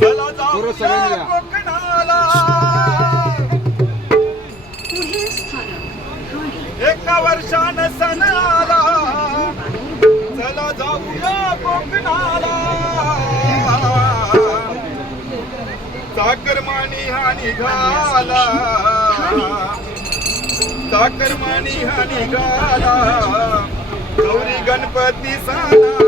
चला जाऊया कोकणाला एका वर्षान सण आला चला जाऊया कोकणाला चाकरमानी हा निघाला चाकरमानी हा निघाला गौरी गणपती साला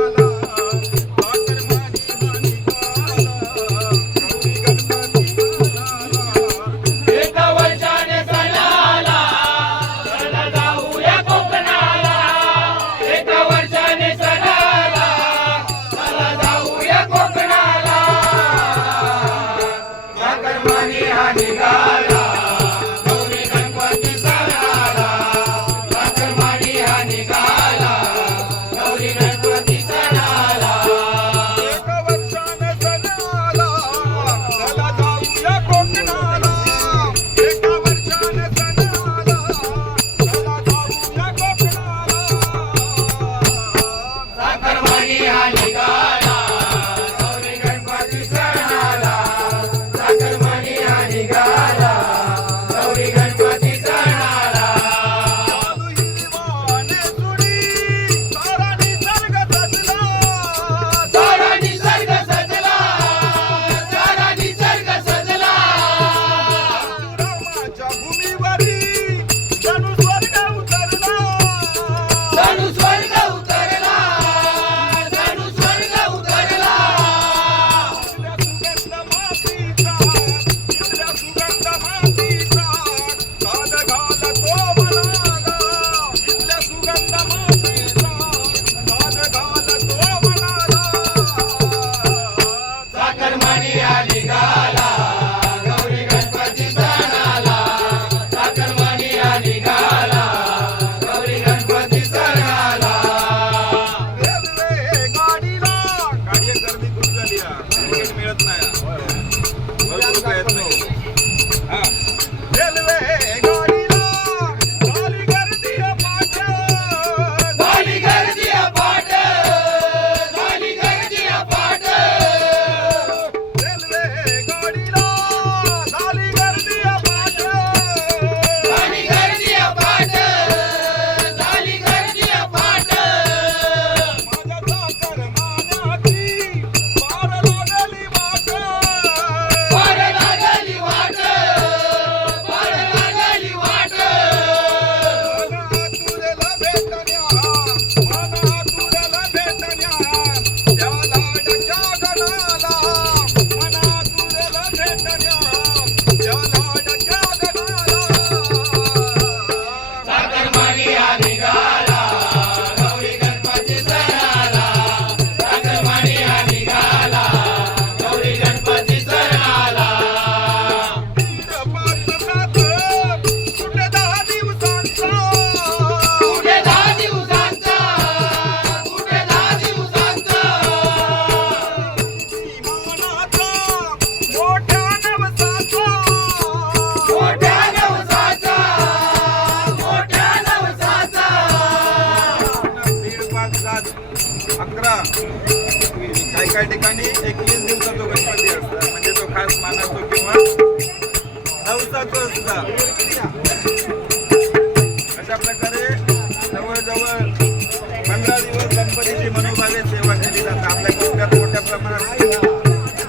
真呀。अकरा. काही काही ठिकाणी एकवीस दिवसात तो गणपती असतात म्हणजे तो खास मानातो किंवा नवसातो असता. अशा प्रकारे जवळजवळ पंधरा दिवस गणपतीची मनोभावे सेवा केली जातात आपल्या कोकणात मोठ्या प्रमाणात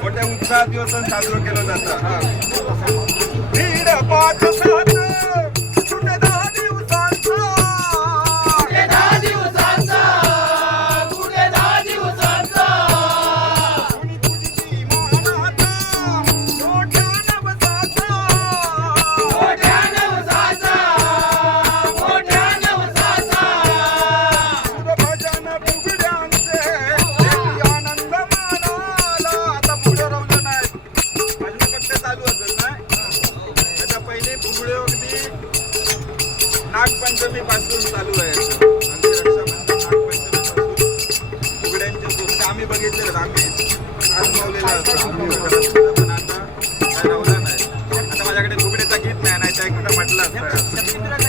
मोठ्या उत्साहात दिवस साजरा केला जातो हा. आम्ही बघितलेलं आम्ही अनुभवलेलं असतं पण आता माझ्याकडे फुगडीचा गीत नाही नाही तर म्हटलं असतं.